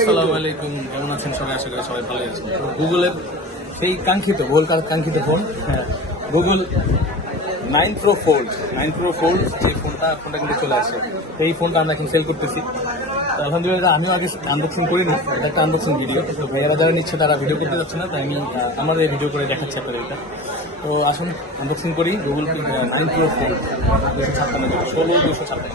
আসসালামু আলাইকুম। কেমন আছেন সবাই? আশা করি সবাই ভালো আছেন। তো গুগলের সেই কাঙ্ক্ষিত গুগল কাঙ্ক্ষিত ফোন হ্যাঁ। Google nine pro fold nine pro fold যে ফোনটা ফোনটা কিন্তু চলে আসে তো এই ফোনটা আমরা এখন সেল করতেছি। তো আলহামদুলিল্লাহ আমিও আগে আনবক্সিং করিনি এটা একটা আনবক্সিং ভিডিও তো ভাইয়ারা যারা নিচ্ছে তারা ভিডিও করতে যাচ্ছে না। তাই আমি আমার এই ভিডিও করে দেখাচ্ছি আপনাদের এটা। তো আসুন আনবক্সিং করি। গুগল নাইন প্রো ফোল্ড দুশো ছাপ্পান্ন ষোলো দুশো ছাপ্পান্ন।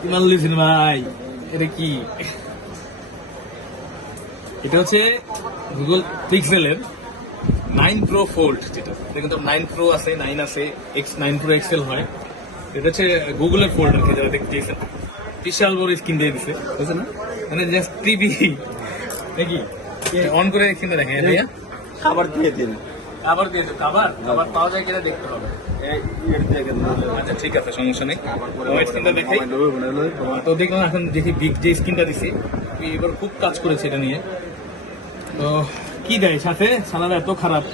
কি মানলিছেন ভাই এটা কি? এটা হচ্ছে গুগল পিক্সেলের নাইন প্রো ফোল্ড যেটা। এটা কিন্তু নাইন প্রো আছে নাইন আছে এক্স নাইন প্রো এক্সেল হয়। এটা হচ্ছে গুগলের ফোল্ড আর কি যারা দেখতে দিয়েছেন বিশাল বড় স্ক্রিন দিয়ে দিছে বুঝছে না? মানে জাস্ট টিভি নাকি? অন করে স্ক্রিনটা দেখেন ভাইয়া খাবার দিয়ে দিন। আবার দিয়ে দেবো। আবার আবার পাওয়া যায় কিনা দেখতে হবে। আচ্ছা ঠিক আছে সমস্যা নেই। হোয়াইট স্ক্রিনটা তো দেখলাম এখন দেখি বিগ যে স্ক্রিনটা দিছি এবার খুব কাজ করেছে এটা নিয়ে। তো কি দেয় সাথে? সালাদা এত খারাপ।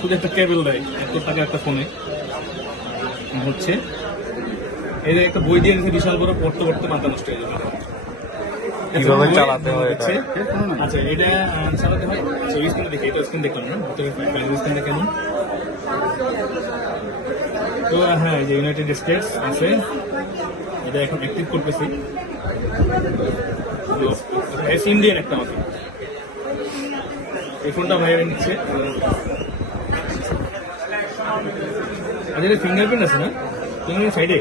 শুধু একটা কেবল দেয় এত টাকা একটা ফোনে হচ্ছে। এর একটা বই দিয়ে দিয়েছে বিশাল বড় পড়তে পড়তে মাথা নষ্ট হয়ে যাবে। কীভাবে চালাতে হয় এটা? আচ্ছা এটা চালাতে হয়? আচ্ছা ওই স্ক্রিন দেখি এটা স্ক্রিন দেখলাম না ভিতরে স্ক্রিনটা কেমন তো হ্যাঁ যে ইউনাইটেড স্টেটস আছে এটা এখন অ্যাক্টিভ করতেছি। ইন্ডিয়ান একটা আমাকে এই ফোনটা ভাইয়া নিচ্ছে। আচ্ছা এটা ফিঙ্গারপ্রিন্ট আছে না? ফিঙ্গার সাইডে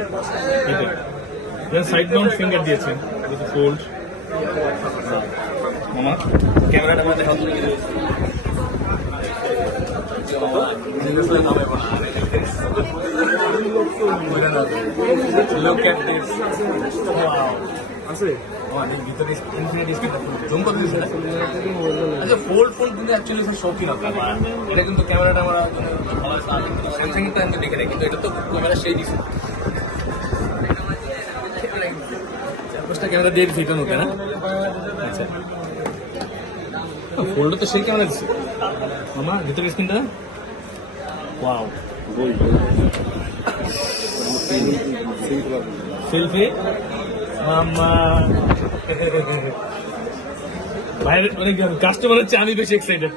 এটা সাইড মাউন্ট ফিঙ্গার দিয়েছে ফোল্ড মামা ক্যামেরাটা আমার দেখাও তুমি Look at this. Wow. আছে ভিতরে ইনফিনিটি স্ক্রিনটা জুম করে দিয়েছে আচ্ছা ফোল্ড ফোন কিন্তু অ্যাকচুয়ালি স্যার শৌখিন আপনার এটা কিন্তু ক্যামেরাটা আমরা স্যামসাং কিন্তু আমি দেখে রাখি কিন্তু এটা তো ক্যামেরা সেই দিছে চারপাশটা ক্যামেরা দিয়ে দিচ্ছে এটা না আচ্ছা। ফোল্ডে তো সেই ক্যামেরা দিচ্ছে মামা ভিতরে স্ক্রিনটা ওয়াও সেলফি মামা। ভাইয়ের মানে কাস্টমার হচ্ছে, আমি বেশি এক্সাইটেড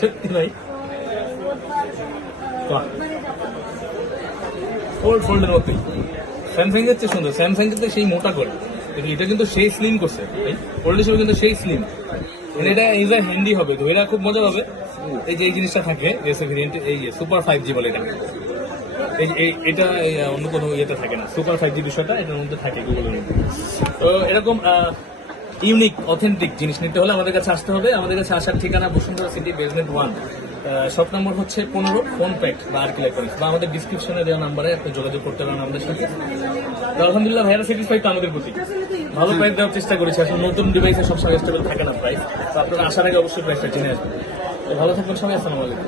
সত্যি ভাই। বাহ ফোল্ড ফোল্ডের মতোই স্যামসাং এর চেয়ে সুন্দর। স্যামসাং কিন্তু সেই মোটা করে কিন্তু এটা কিন্তু সেই স্লিম করছে। ফোল্ড হিসেবে কিন্তু সেই স্লিম এটা ইজ হ্যান্ডি হবে। ধৈরা খুব মজা হবে। এই যে এই জিনিসটা থাকে এস ভেরিয়েন্ট এই সুপার ফাইভ জি বলে এটাকে। এই- এটা অন্য কোনো ইয়েতে থাকে না। সুপার ফাইভ জি বিষয়টা, এটার মধ্যে থাকে গুগলের মধ্যে। তো এরকম ইউনিক অথেন্টিক জিনিস নিতে হলে আমাদের কাছে আসতে হবে। আমাদের কাছে আসার ঠিকানা Bashundhara city basement one shop number হচ্ছে পনেরো ফোন প্যাক বা আর ইলেকট্রনিক্স বা আমাদের ডিসক্রিপশনে দেওয়া নাম্বারে আপনি যোগাযোগ করতে পারেন আমাদের সাথে। তো আলহামদুলিল্লাহ ভাইয়ারা স্যাটিসফাই তো আমাদের প্রতি। ভালো প্রাইস দেওয়ার চেষ্টা করেছি। আসলে নতুন ডিভাইসে সব সাজেস্টেবল স্টেবল থাকে না প্রাইস তো আপনারা আসার আগে অবশ্যই প্রাইসটা জেনে আসবেন। তো ভালো থাকবেন সবাই, আসসালামু আলাইকুম।